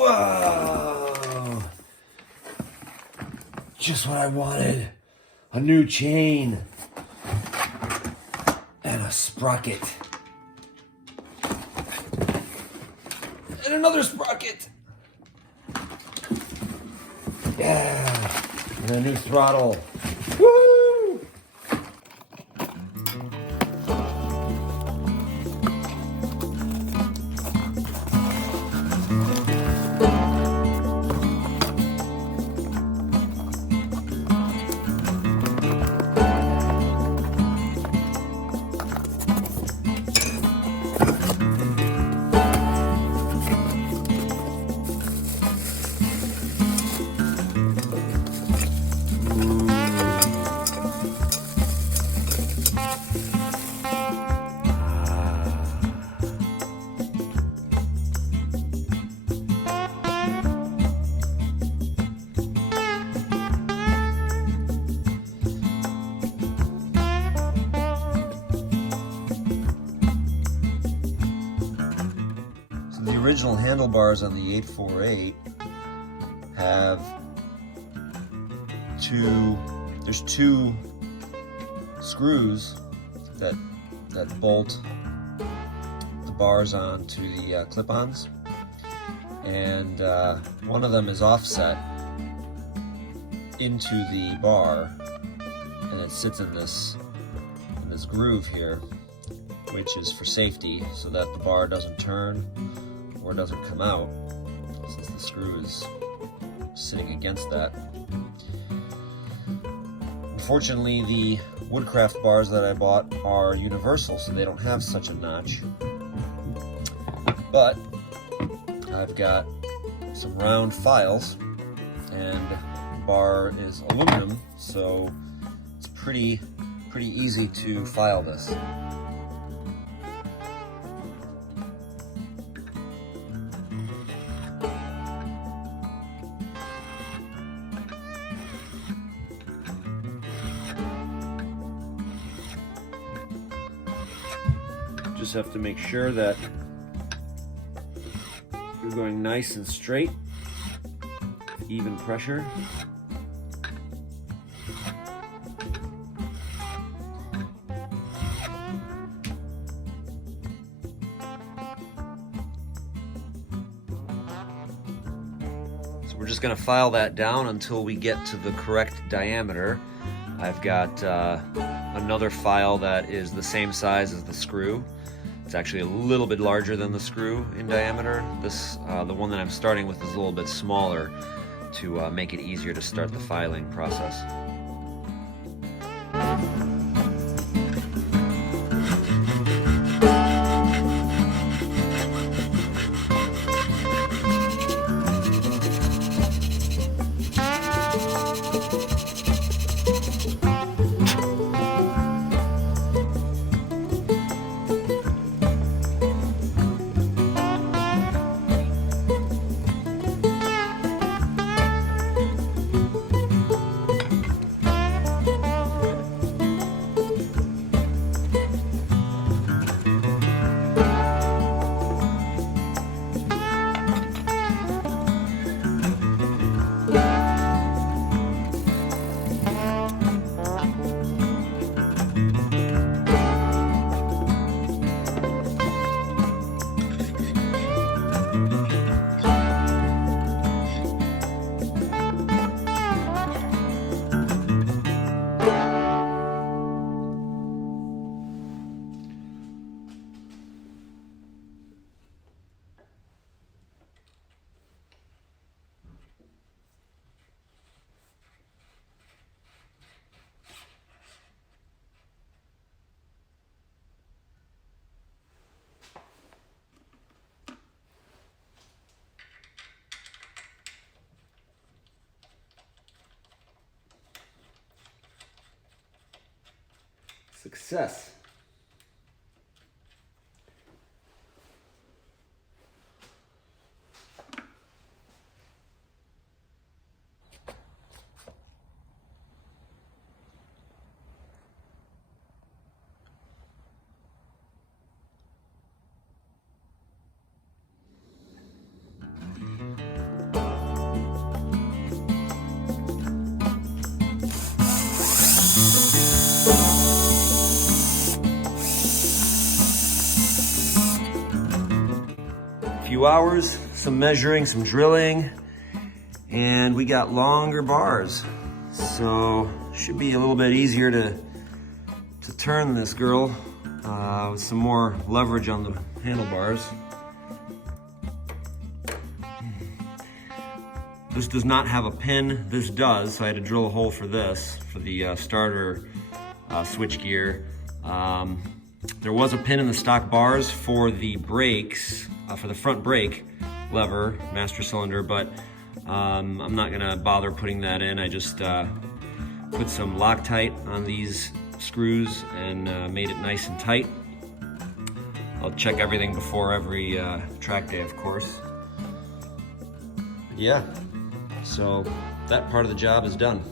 Whoa! Just what I wanted. A new chain. And a sprocket. And another sprocket. Yeah. And a new throttle. Woo! The original handlebars on the 848 have there's two screws that bolt the bars onto the clip-ons, and one of them is offset into the bar, and it sits in this groove here, which is for safety, so that the bar doesn't turn or doesn't come out, since the screw is sitting against that. Unfortunately, the Woodcraft bars that I bought are universal, so they don't have such a notch. But I've got some round files, and the bar is aluminum, so it's pretty easy to file this. Just have to make sure that you're going nice and straight, even pressure. So we're just going to file that down until we get to the correct diameter. I've got another file that is the same size as the screw. It's actually a little bit larger than the screw in diameter. The one that I'm starting with is a little bit smaller to make it easier to start the filing process. Success. few hours, some measuring, some drilling, and we got longer bars. So should be a little bit easier to turn this girl with some more leverage on the handlebars. This does not have a pin, this does, so I had to drill a hole for this, for the starter switch gear. There was a pin in the stock bars for the brakes, for the front brake lever, master cylinder, but I'm not gonna bother putting that in. I just put some Loctite on these screws and made it nice and tight. I'll check everything before every track day, of course. Yeah, so that part of the job is done.